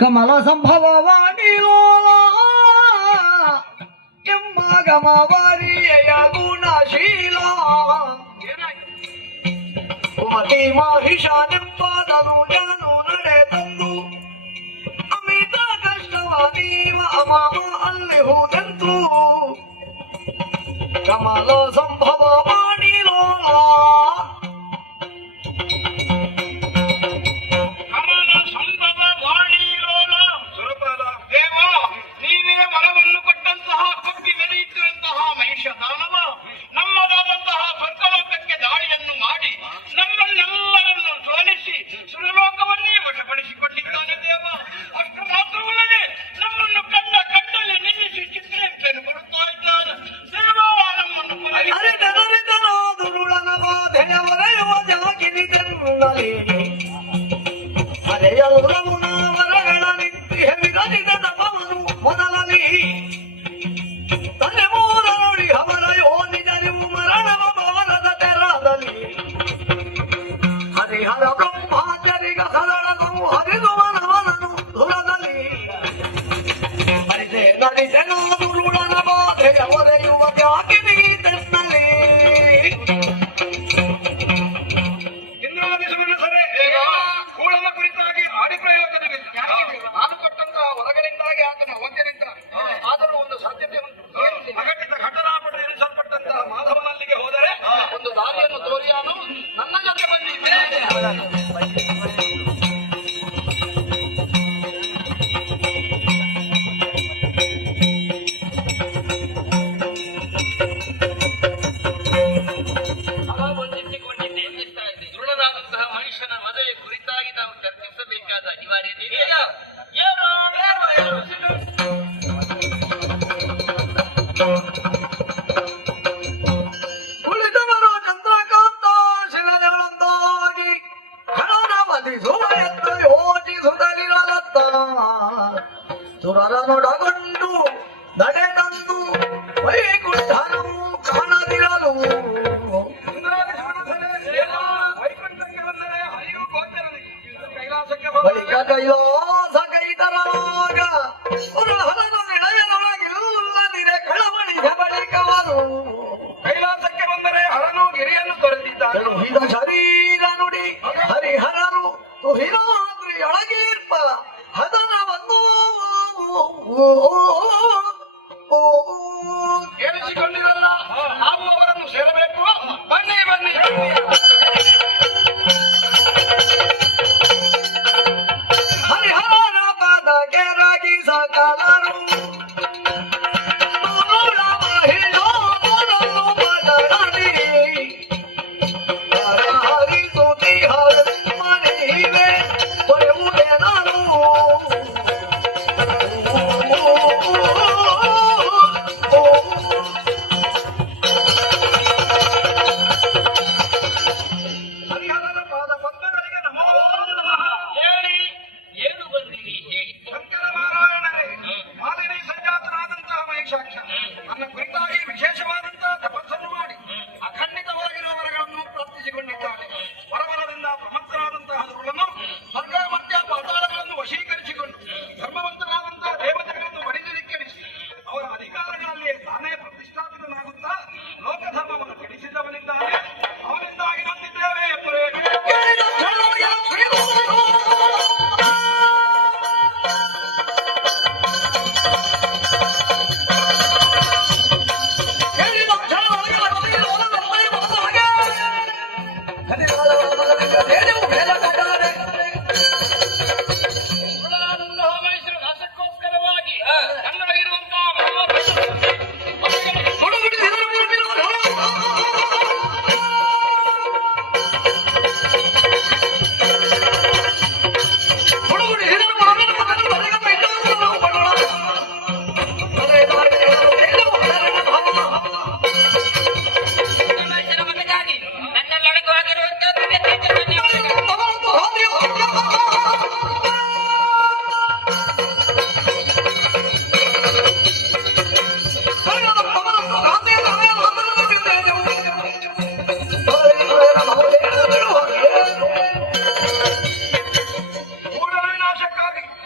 कमल संभवा वाणि लोला, यम्मा गमा वारिये शीला कुमती मा हिशा निंपा दनू जानू नडे तंगू अमिता कश्डवा दीवा मामा अल्ले हो जंतू कमल लोला ಮಕ್ಕಳಿಯಾನು ನನ್ನೊಂದಿಗೆ ಬಂದಿದ್ದೆ ಸುರರೆಂದು ಯೋಚಿಸುತ್ತಲಿರಲತ್ತ ಸುರರ oh, oh,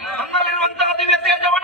ಹನ್ನೆರಡು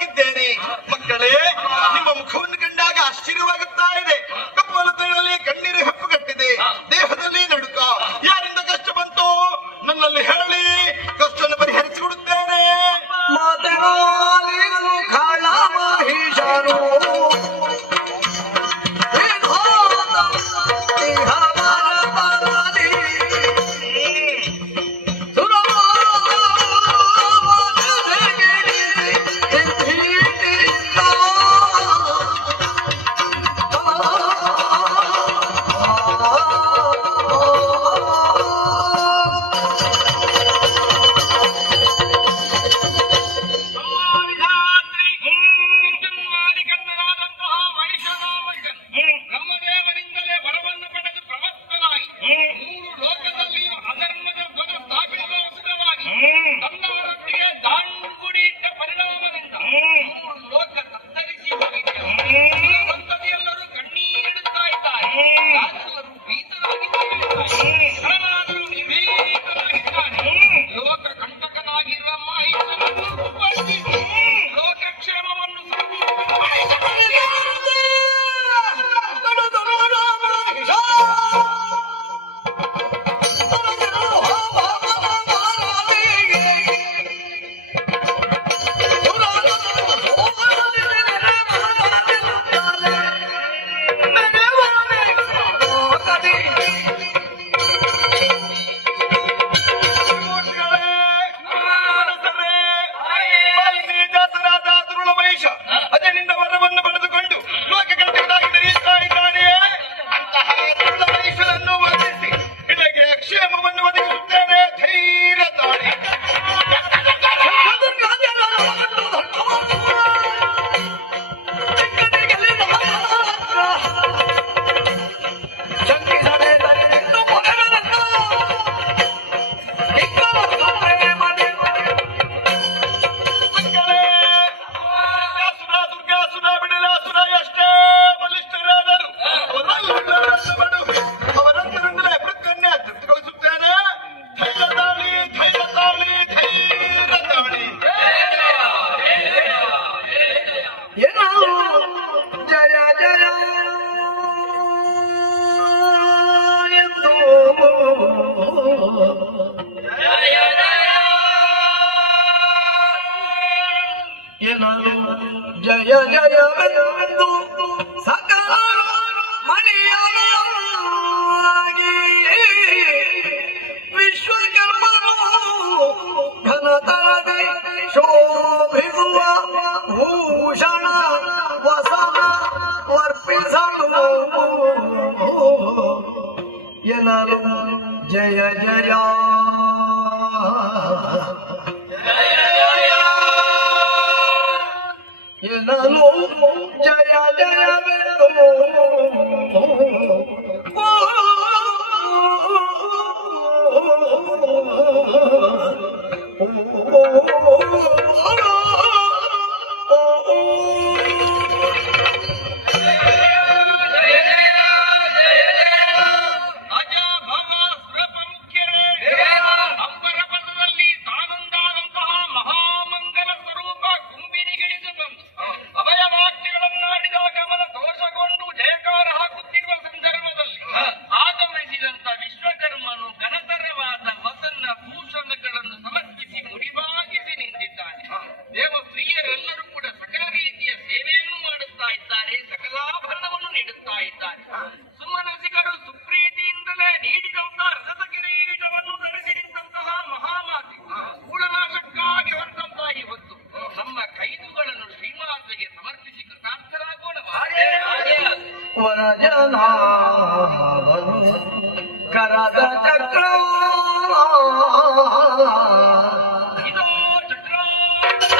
ಆಗಿದ್ದೇನೆ ಮಕ್ಕಳೇ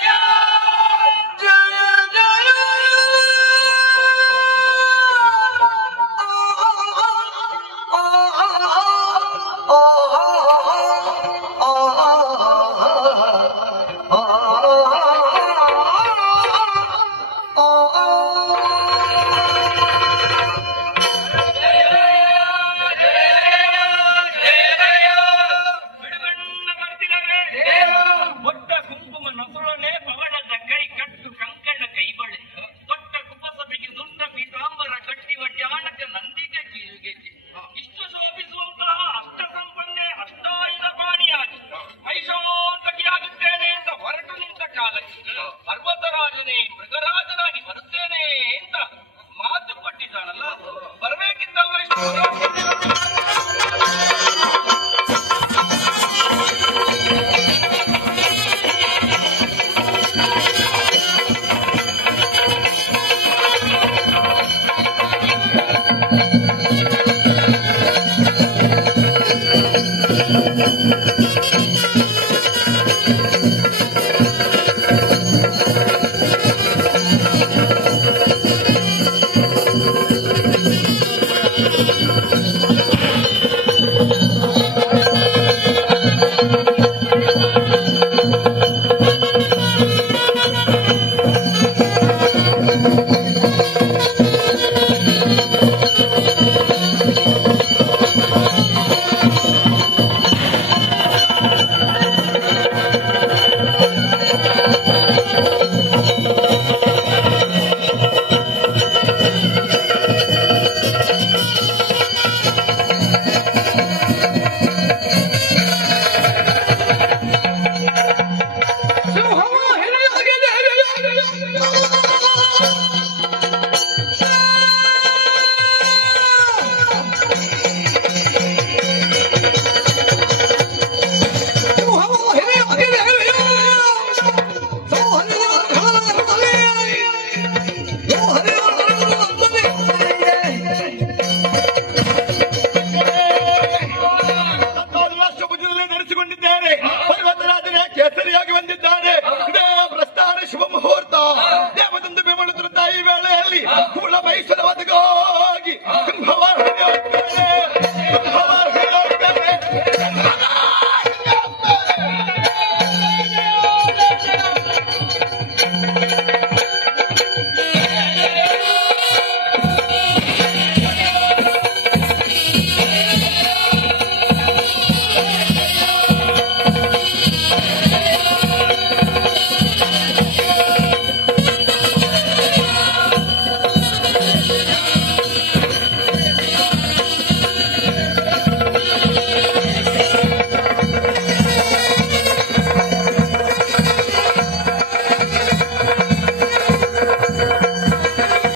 Hallelujah!